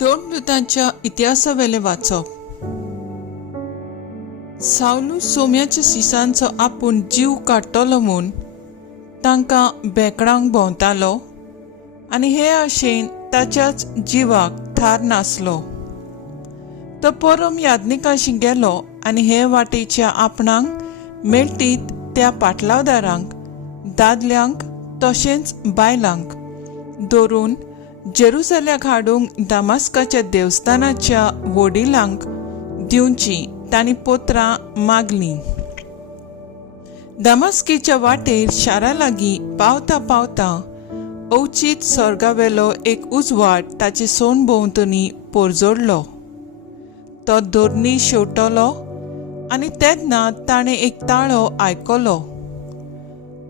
दोन दुतांच्या इतिहासावेले वाचप. सावलू सोम्याच्या सिसांचो आपूण जीव काडटलो म्हूण तांकां बेकडांक भोंवतालो आनी हे आशेन ताच्याच जिवाक थार नासलो. तो परम याज्ञिकाशी गेलो आनी हे वाटेच्या आपणाक मेळटीत त्या पाटलावदारांक, दादल्यांक तशेंच बायलांक धरून जेरुसल्याक हाडूंक दामास्काच्या देवस्थानाच्या वडिलांक दिवची तांणी पत्रां मागलीं. दामास्केच्या वाटेर शारा लागीं पावता पावता अवचीत स्वर्गावेलो एक उजवाड ताचे सोन भोंवतणी पोरजोडलो. तो धोरणी शेवटलो आनी तेन्ना ताणें एक ताळो आयकलो.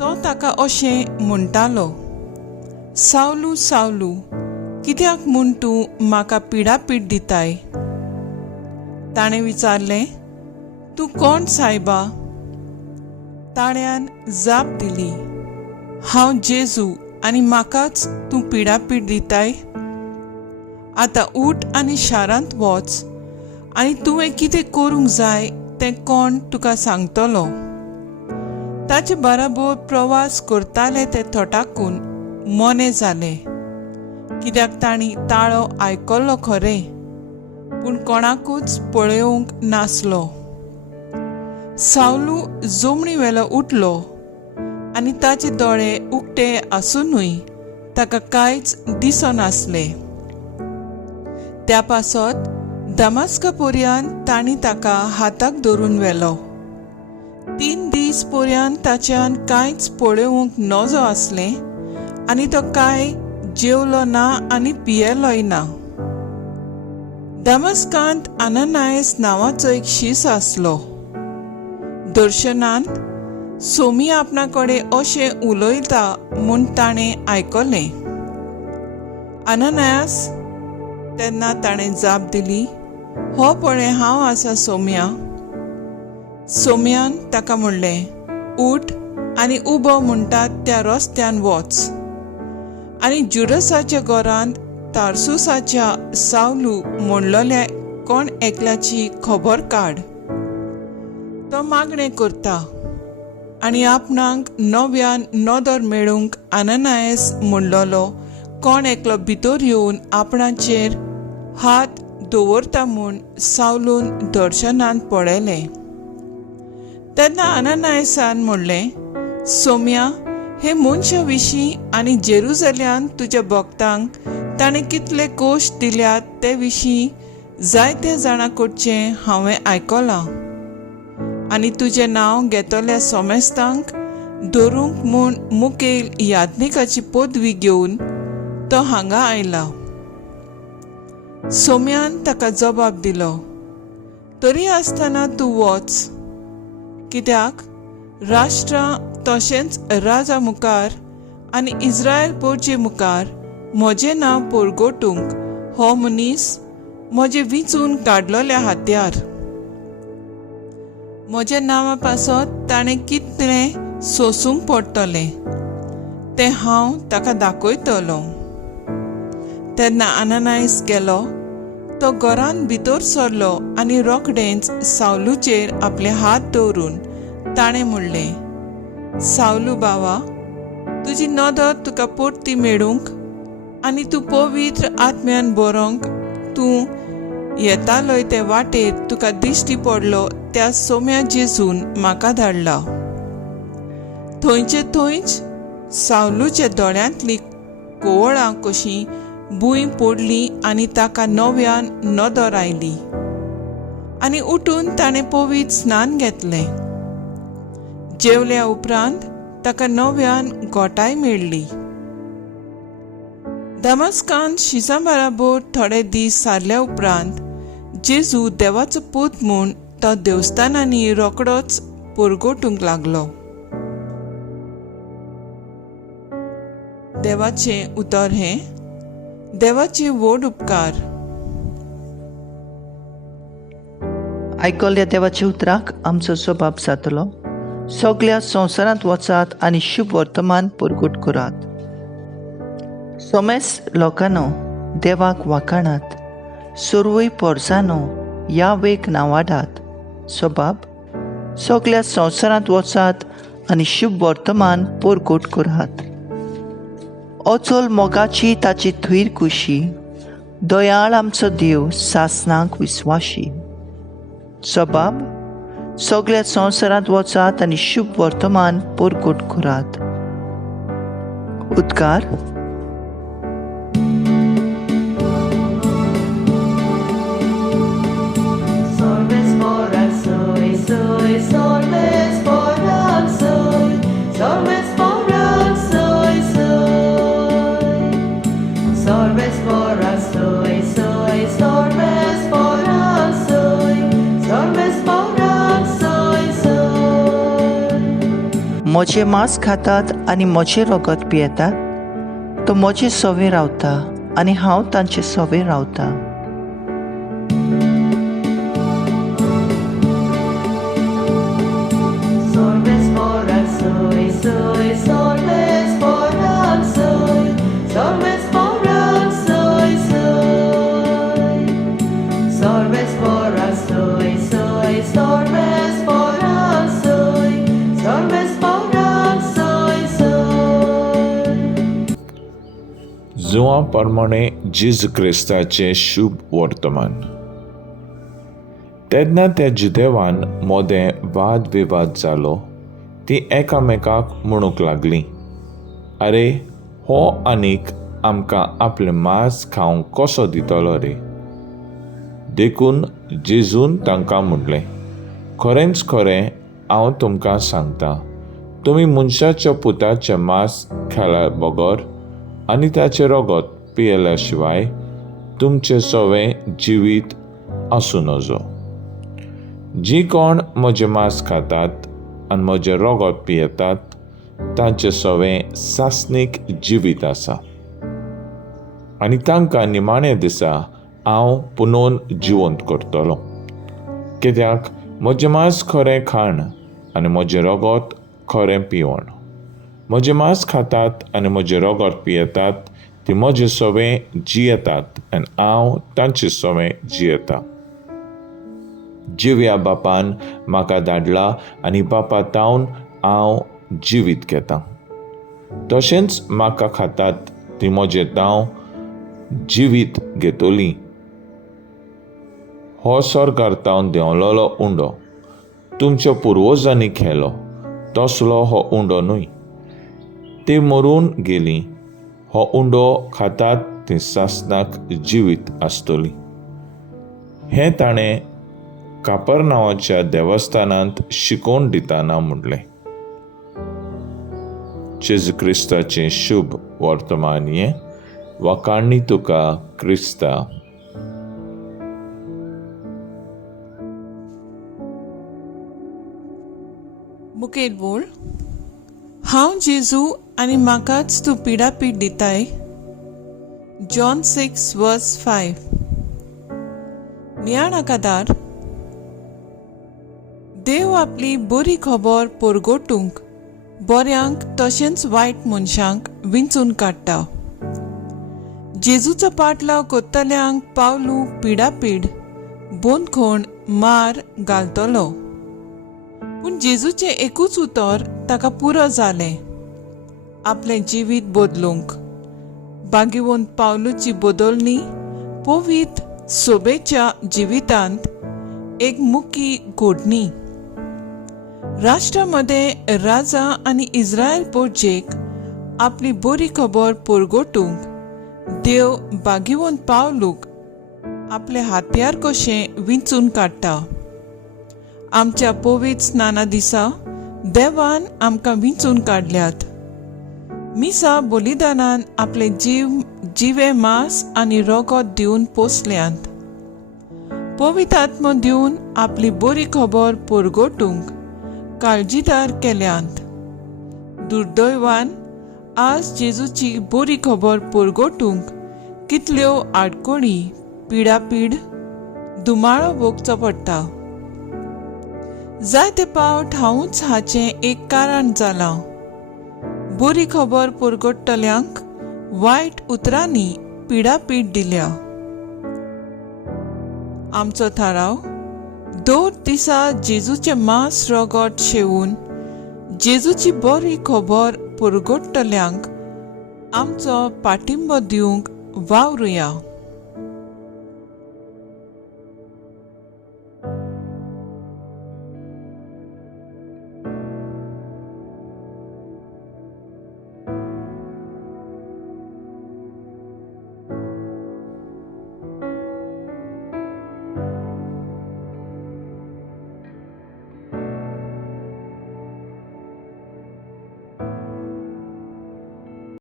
तो ताका अशें म्हणटालो, सावलू सावलू, कित्याक म्हूण तूं म्हाका पिडापीड दिताय? ताणें विचारलें, तूं कोण सायबा? ताळ्यान जाप दिली, हांव जेजू आनी म्हाकाच तूं पिडापीड दिताय? आतां उठ आनी शारांत वच आनी तुवें कितें करूंक जाय तें कोण तुका सांगतलो. ताचे बराबर प्रवास करताले ते थोटाकून मोने जाले, कित्याक तांणी ताळो आयकल्लो खरें, पूण कोणाकूच पळयोवंक नासलो. सावलू जमणी वेलो उठलो आनी ताचे दोळे उक्ते आसुनूय ताका कांयच दिसनासले. त्या पासत दामास्का पर्यंत तांणी ताका हाताक धरून व्हेलो. 3 दीस पर्यंत ताच्यान कांयच पळयोवंक नजो आसलें आनी तो कांय जेवलो ना आनी पियेलोय ना. दामास्कांत आनानायस नांवाचो एक शीस आसलो. दर्शनांत सोमी आपणा कडेन अशें उलयता म्हूण ताणें आयकलें. आनानायस, तेन्ना ताणें जाप दिली, हो पळय हांव आसा सोम्या. सोम्यान ताका म्हणलें, उठ आनी उबो म्हणटात त्या रस्त्यान वच आनी जुडसाच्या घरांत तारसुसाच्या सावलू म्हणलोल्या कोण एकल्याची खबर काड. तो मागणें करता आनी आपणाक नव्यान नदर मेळूंक आनानायस म्हणलोलो कोण एकलो भितर येवन आपणाचेर हात दवरता म्हूण सावलून दर्शनांत पळयलें. तेन्ना आनानायसान म्हणलें, सोम्या, हे मनशा विशीं आनी जेरुसल्यान तुज्या भक्तांक ताणें कितले कोश दिल्यात ते विशीं जायते जाणां कडचें हांवें आयकलां. आनी तुजें नांव घेतल्या सोमेस्तांक धरूंक म्हूण मुखेल याज्ञिकाची पदवी घेवन तो हांगा आयला. सोम्यान ताका जबाब दिलो, तरी आसतना तूं वच, कित्याक राष्ट्रां तशेंच राजा मुखार आनी इस्रायल पोरचे मुखार म्हजें नांव परगटूंक हो मनीस म्हजें विचून काडलोल्या हात्यार. म्हज्या नांवा पासत ताणें कितलें सोसूंक पडटलें तें हांव ताका दाखयतलों. तेन्ना आनानायस गेलो. तो घरांत भितर सरलो आनी रोखडेंच सावलूचेर आपले हात दवरून ताणें म्हणलें, सावलू बावा, तुजी नदर तुका परती मेळूंक आनी तूं पवित्र आत्म्यान बरोंक तूं येतालोय ते वाटेर तुका दिश्टी पडलो त्या सोम्या जेजून म्हाका धाडला. थंयचे थंयच सावलूच्या दोळ्यांतली कोवळां कशीं भूंय पडली आनी ताका नव्यान नदर आयली आनी उठून ताणें पवित्र स्नान घेतलें. जेवल्या उपरांत ताका नव्यान घोटाय मेळ्ळी. दामास्कांत शिसां बराबर थोडे दीस सारल्या उपरांत जेजू देवाचो पूत म्हूण तो देवस्थानांनी रोखडोच परगटूंक लागलो. देवाचें उतर हें, देवाचे व्हड उपकार. आयकल्ल्या देवाच्या उतराक आमचो जबाब जातलो, सगळ्या संवसारांत वचात आनी शुभ वर्तमान परगट करात. सोमेस लोकांनो, देवाक वाखाणात. सर्वय पोरसांनो यावेक नांवाडात. सोबाब सगळ्या संवसारांत वचात आनी शुभ वर्तमान पोरगोट करात. अचोल मोगाची ताची थुईर कुशी, दयाळ आमचो देव सासणांक विस्वाशी. सोबाब सगळ्या संवसारांत वचात आनी शुभ वर्तमान पोरगोट करात. उद्गार. म्हजें मांस खातात आनी म्हजें रगत पियेतात, तो म्हजे सवे रावता आनी हांव तांचे सवे रावता. जुवां प्रमाणे जेजू क्रिस्ताचें शुभ वर्तमान. तेन्ना त्या जुदेवान मोदें वाद विवाद जालो. ती एकामेकाक म्हणूंक लागलीं, आरे हो आनीक आमकां आपलें मांस खावंक कसो दितलो रे. देखून जेजून तांकां म्हणलें, खरेंच खरें हांव तुमकां सांगतां, तुमी मनशाच्या पुताचें मांस खाल्या बगर आनी ताचें रगत पियेल्या शिवाय तुमचें सवें जिवीत आसूं नजो. जीं कोण म्हजें मांस खातात आनी म्हजें रगत पियेतात तांचें सवें सासणीक जिवीत आसा, आनी तांकां निमाणे दिसा हांव पुनोवन जिवंत करतलों. कित्याक म्हजें मांस खरें खाण आनी म्हजें रगत खरें पिवण. म्हजें मांस खातात आनी म्हजें रगत पियेतात ती म्हजें सवें जियेतात आनी हांव तांचें सवें जियेतां. जिव्या बापान म्हाका धाडला आनी बापा तावन हांव जिवीत घेतां. तशेंच म्हाका खातात ती म्हजें ताव जिवीत घेतलीं. हो स्वर्गांतावन देंवलोलो उंडो तुमच्या पुर्वजांनी खेलो तसलो हो उंडो न्हय. ते मरून गेलीं. हो उंडो खातात ती सासणाक जिवीत आसतली. हें ताणें कापरनावाच्या देवस्थानांत शिकोवन दितना म्हणलें. जेजू क्रिस्ताचें शुभ वर्तमान हें वखाणी तुका क्रिस्ता. मुखेल बोल. हांव जेजू आनी म्हाकाच तूं पिडापीड दिताय. जॉन 6:5. नियाणकादार. देव आपली बरी खबर पोरगोटूंक बऱ्यांक तशेंच वायट मनशांक विंचून काडटा. जेजूचो पाटलाव कोत्तल्यांक पावलू पिडापीड बोंदखोण मार घालतलो. पूण जेजूचें एकूच उतर ताका पुरो जालें, आपलें जिवीत बदलूंक. बागीवंत पावलूची बदलणी पवित सोबेच्या जिवितांत एक मुख्य घडणी. राष्ट्रामध्ये राजा आनी इस्रायल पोरजेक आपली बरी खबर पोरगोटूंक देव बागीवंत पावलूक आपले हात्यार कशें विंचून काडटा. आमच्या पवित्र स्नाना दिसा देवान आमकां विंचून काडल्यात. मिसा बलिदानान आपले जिवे मांस आनी रगत दिवन पोसल्यांत. पवित्र आत्मो दिवन आपली बरी खबर पोरगोटूंक काळजीदार केल्यांत. दुर्दैवान आज जेजूची बरी खबर पोरगोटूंक कितल्यो आडकोळी पिडापीड दुमाळो भोगचो पडटा. जायते पावट हांवूच हाचें एक कारण जालां. बरी खबर पोरगोट्टल्यांक वायट उतरांनी पिडापीड दिल्या. आमचो थाराव दर दिसा जेजूचे मांस रगत शेवून जेजूची बरी खबर पुरगोडटल्यांक आमचो पाठिंबो दिवंक वावरुया.